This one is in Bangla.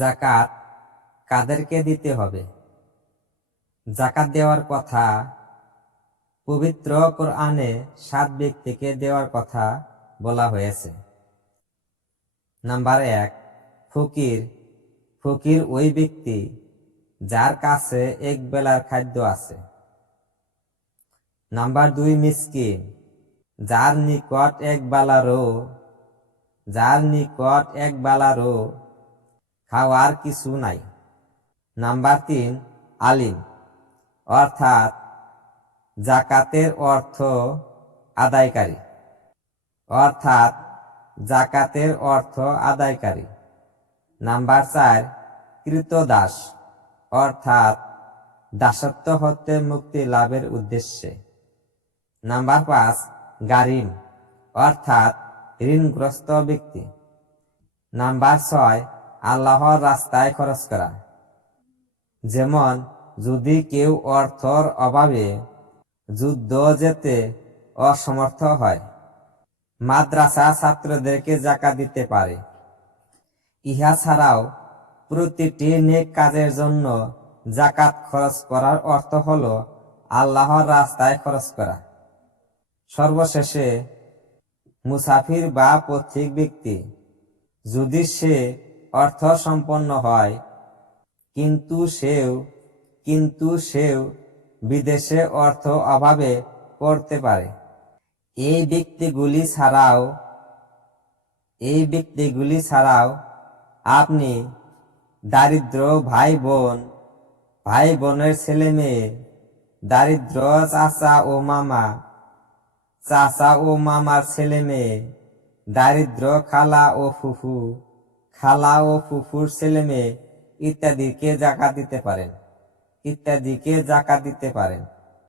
যাকাত কাদেরকে দিতে হবে? যাকাত দেওয়ার কথা পবিত্র কোরআনে 7 ব্যক্তিকে দেওয়ার কথা বলা হয়েছে। নাম্বার 1, ফকির। ফকির ওই ব্যক্তি যার কাছে এক বেলার খাদ্য আছে। নাম্বার 2, মিসকিন। যার নিকট এক বেলারও খাওয়ার কিছু নাই। নাম্বার 3, আলিম, অর্থাৎ যাকাতের অর্থ আদায়কারী। নাম্বার 4, কৃতদাস, অর্থাৎ দাসত্ব হতে মুক্তি লাভের উদ্দেশ্যে। নাম্বার 5, গারিম, অর্থাৎ ঋণগ্রস্ত ব্যক্তি। নাম্বার 6, আল্লাহর রাস্তায় খরচ করা। যেমন যদি কেউ অর্থর অভাবে যুদ্ধ যেতে অসমর্থ হয়, মাদ্রাসা ছাত্রদেরকে যাকাত দিতে পারে। ইহা ছাড়াও প্রতিটি নেক কাজের জন্য যাকাত খরচ করার অর্থ হল আল্লাহর রাস্তায় খরচ করা। সর্বশেষে মুসাফির বা পথিক ব্যক্তি, যদি সে অর্থ সম্পন্ন হয় কিন্তু সেও বিদেশে অর্থ অভাবে পড়তে পারে, এই ব্যক্তিগুলি ছাড়াও আপনি দারিদ্র ভাই বোনের ছেলে মেয়ে, দারিদ্র চাচা ও মামার ছেলে মেয়ে, দারিদ্র খালা ও ফুফুর ছেলে মেয়ে ইত্যাদিকে যাকাত দিতে পারেন।